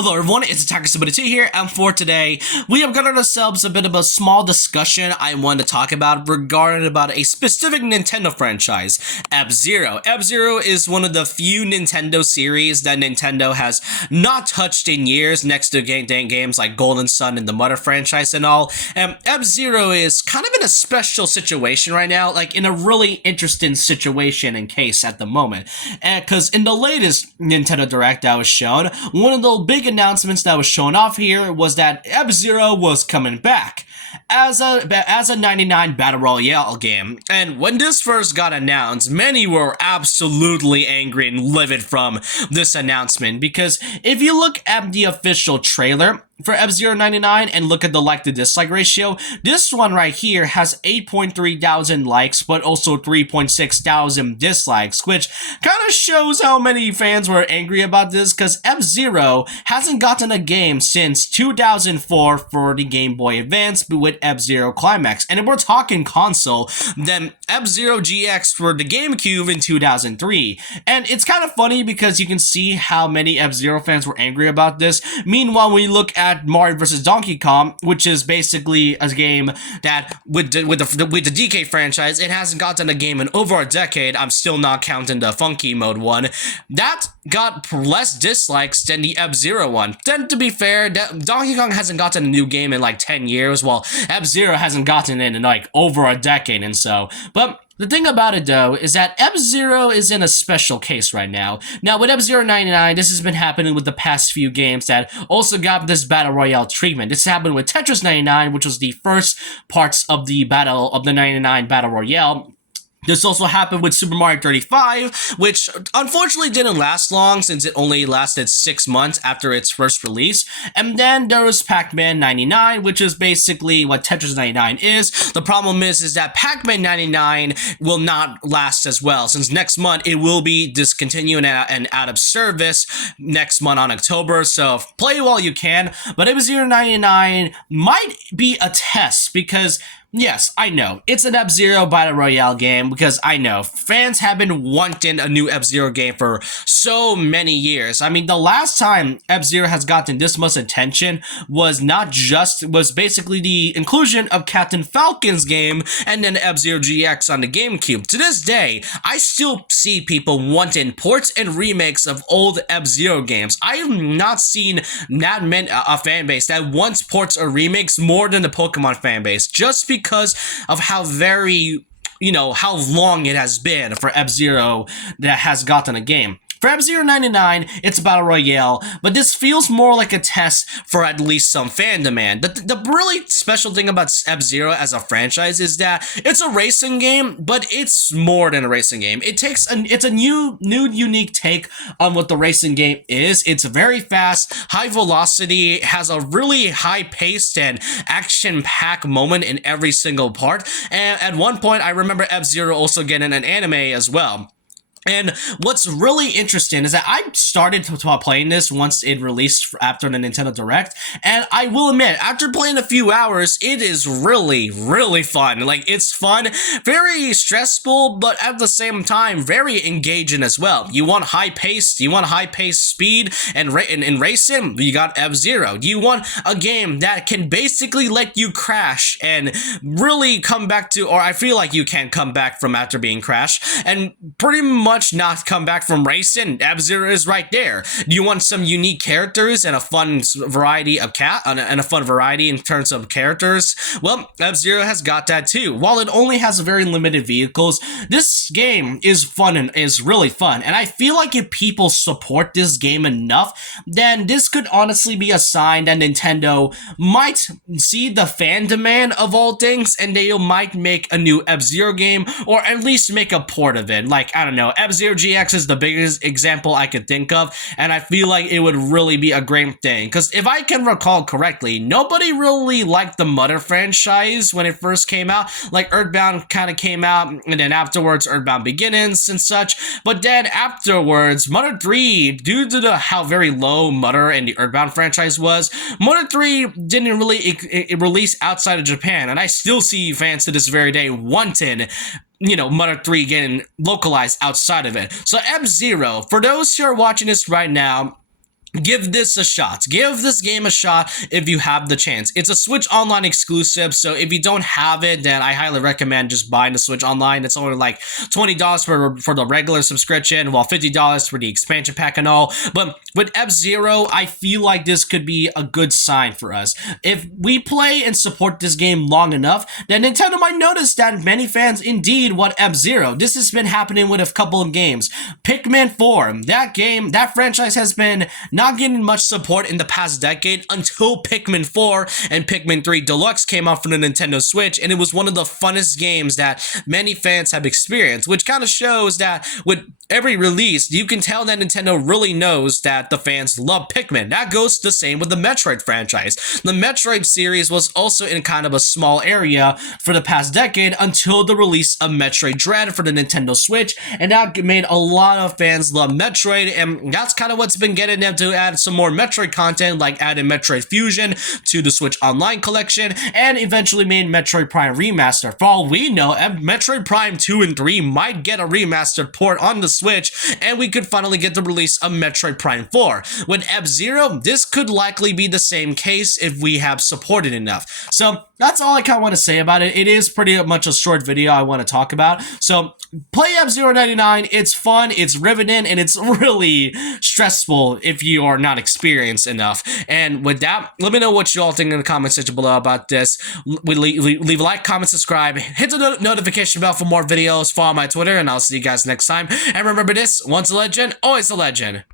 Hello everyone, it's Attacker72 here, and for today, we have got ourselves a bit of a small discussion I want to talk about regarding about a specific Nintendo franchise, F-Zero. F-Zero is one of the few Nintendo series that Nintendo has not touched in years, next to games like Golden Sun and the Mother franchise and all, and F-Zero is kind of in a special situation right now, like in a really interesting situation and case at the moment, because in the latest Nintendo Direct that was shown, one of the big announcements that was shown off here was that F-Zero was coming back as a 99 Battle Royale game. And when this first got announced, many were absolutely angry and livid from this announcement, because if you look at the official trailer for F-Zero 99 and look at the like to dislike ratio, this one right here has 8.3 thousand likes but also 3.6 thousand dislikes, which kind of shows how many fans were angry about this, because F-Zero hasn't gotten a game since 2004 for the Game Boy Advance with F-Zero Climax, and if we're talking console, then F-Zero GX for the GameCube in 2003. And it's kind of funny because you can see how many F-Zero fans were angry about this. Meanwhile, when you look at Mario vs. Donkey Kong, which is basically a game that with the DK franchise, it hasn't gotten a game in over a decade. I'm still not counting the funky mode one. That got less dislikes than the F-Zero one. Then to be fair, Donkey Kong hasn't gotten a new game in like 10 years, while F-Zero hasn't gotten it in like over a decade and so. But the thing about it, though, is that F-Zero is in a special case right now. Now, with F-Zero 99, this has been happening with the past few games that also got this Battle Royale treatment. This happened with Tetris 99, which was the first parts of the 99 Battle Royale. This also happened with Super Mario 35, which unfortunately didn't last long since it only lasted 6 months after its first release. And then there was Pac-Man 99, which is basically what Tetris 99 is. The problem is that Pac-Man 99 will not last as well, since next month it will be discontinued and out of service next month on October. So play while you can, but F-Zero 99 might be a test, because yes, I know, it's an F-Zero Battle Royale game, because I know fans have been wanting a new F-Zero game for so many years. I mean, the last time F-Zero has gotten this much attention was basically the inclusion of Captain Falcon's game and then F-Zero GX on the GameCube. To this day, I still see people wanting ports and remakes of old F-Zero games. I have not seen that many a fan base that wants ports or remakes more than the Pokemon fan base, just because of how how long it has been for F-Zero that has gotten a game. For F-Zero 99, it's a Battle Royale, but this feels more like a test for at least some fan demand. The really special thing about F-Zero as a franchise is that it's a racing game, but it's more than a racing game. It's a new unique take on what the racing game is. It's very fast, high velocity, has a really high paced and action-packed moment in every single part. And at one point, I remember F-Zero also getting an anime as well. And what's really interesting is that I started playing this once it released after the Nintendo Direct, and I will admit, after playing a few hours, it is really, really fun. Like, it's fun, very stressful, but at the same time, very engaging as well. You want high-paced speed and in racing, you got F-Zero. You want a game that can basically let you crash and really come back to, or I feel like you can come back from after being crashed, and pretty much not come back from racing. F-Zero is right there. Do you want some unique characters and a fun variety in terms of characters? Well, F-Zero has got that too. While it only has very limited vehicles, this game is fun and is really fun. And I feel like if people support this game enough, then this could honestly be a sign that Nintendo might see the fan demand of all things, and they might make a new F-Zero game, or at least make a port of it. Like, I don't know, F-Zero GX is the biggest example I could think of, and I feel like it would really be a great thing, because if I can recall correctly, nobody really liked the Mother franchise when it first came out. Like, Earthbound kind of came out, and then afterwards Earthbound Beginnings and such, but then afterwards, Mother 3, due to how very low Mother and the Earthbound franchise was, Mother 3 didn't really release outside of Japan, and I still see fans to this very day wanting Mother 3 getting localized outside of it. So F-Zero, for those who are watching this right now, give this a shot. Give this game a shot if you have the chance. It's a Switch Online exclusive, so if you don't have it, then I highly recommend just buying the Switch Online. It's only like $20 for the regular subscription, while $50 for the expansion pack and all. But with F-Zero, I feel like this could be a good sign for us. If we play and support this game long enough, then Nintendo might notice that many fans indeed want F-Zero. This has been happening with a couple of games. Pikmin 4, that franchise has been not getting much support in the past decade until Pikmin 4 and Pikmin 3 Deluxe came out for the Nintendo Switch, and it was one of the funnest games that many fans have experienced, which kind of shows that with every release, you can tell that Nintendo really knows that the fans love Pikmin. That goes the same with the Metroid franchise. The Metroid series was also in kind of a small area for the past decade until the release of Metroid Dread for the Nintendo Switch, and that made a lot of fans love Metroid, and that's kind of what's been getting them to add some more Metroid content, like adding Metroid Fusion to the Switch Online collection, and eventually made Metroid Prime Remaster. For all we know, Metroid Prime 2 and 3 might get a remastered port on the Switch, and we could finally get the release of Metroid Prime 4. With F-Zero, this could likely be the same case if we have supported enough. So that's all I kind of want to say about it. It is pretty much a short video I want to talk about. So play F-Zero 99. It's fun, it's riveting, and it's really stressful if you are not experienced enough. And with that, let me know what you all think in the comment section below about this. Leave a like, comment, subscribe, hit the notification bell for more videos, follow my Twitter, and I'll see you guys next time. And remember this, once a legend, always a legend.